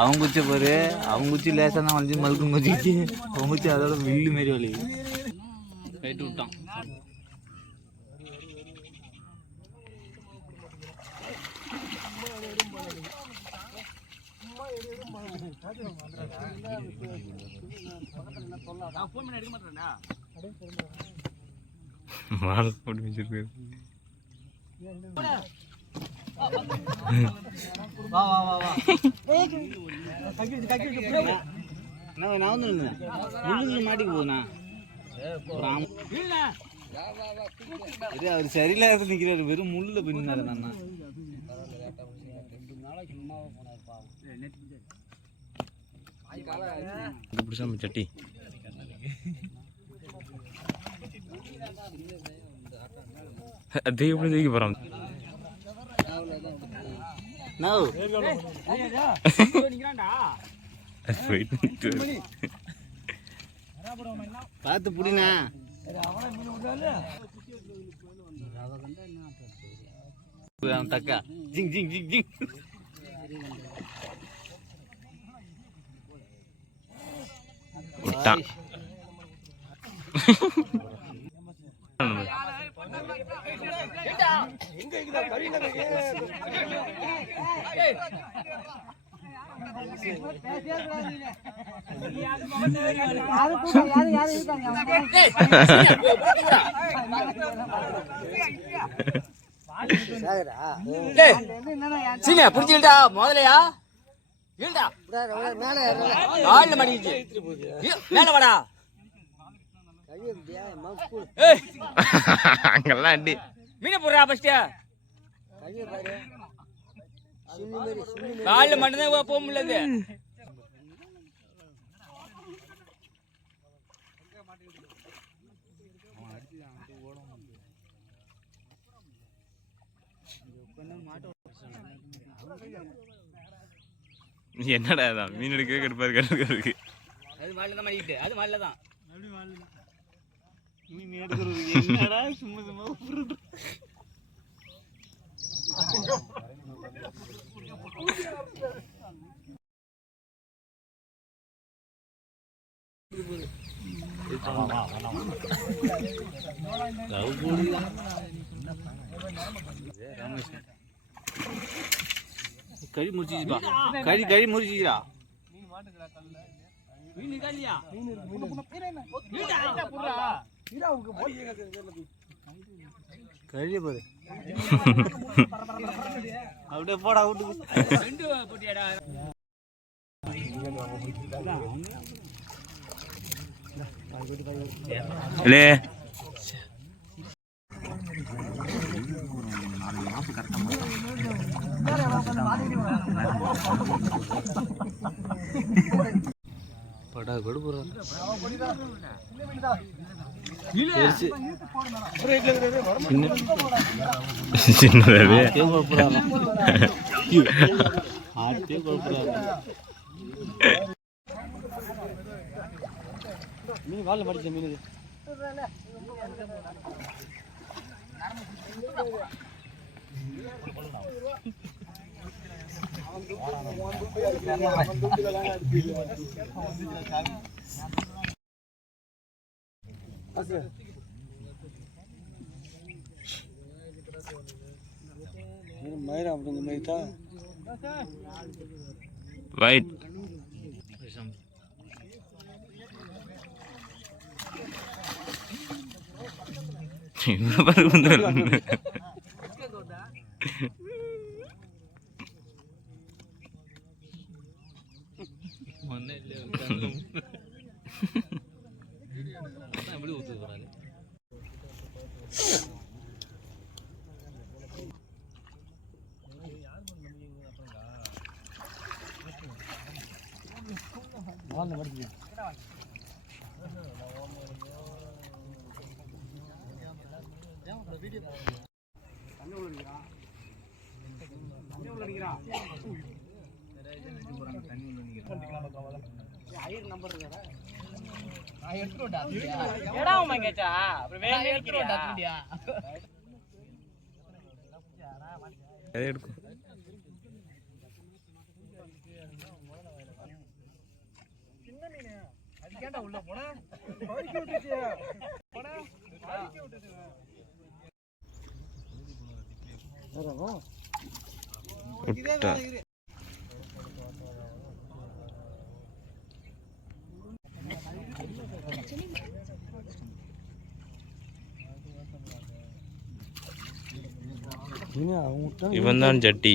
அவன் குச்சி பாரு, அவன் குச்சி லேசாக தான் வளைஞ்சு மழுக்கு மதிச்சு, அவன் குச்சி அதோட வில்லு மாரி வலி கைட்டு விட்டான். மாலை போட்டு வச்சிருக்கு. மாட்டிக்கு போகுதுண்ணா அவர் சரியில்லாத நிக்கிறாரு, வெறும் முள்ளுல பின்னாரு. சட்டி அதே எப்படி தூக்கி போறான். பார்த்து புடினா தக்கா ஜிங் ஜிங் ஜிங் ஜிங் விட்டான். புடிச்சுடா முதலையா மேல வாடா அங்கெல்லாம் அடி மீனை போடுறா ஃபர்ஸ்ட் காலில் மட்டும்தான் போக முடியாது. என்னடா அதான் மீன் எடுக்கவே கடுப்பா இருக்கு. அது மாலைல தான் மாட்டிக்கிட்டு, அது மாலைல தான் மீன் எடுக்கிறது. என்னடா சும்மா சும்மா கறி முடிச்சிச்சுப்பா, கறி முடிச்சிச்சா. கறி பாரு அப்படியே போடா வீட்டுக்கு. படா கொடு போற சின்னதாவே மீன் வாழ மாட்டிச்ச மீன் மயிரா அப்படிங்க மயிட்டா ரைட் என்ன பாரு அதை எடுக்கும். விட்டா. இவன் தான் ஜட்டி.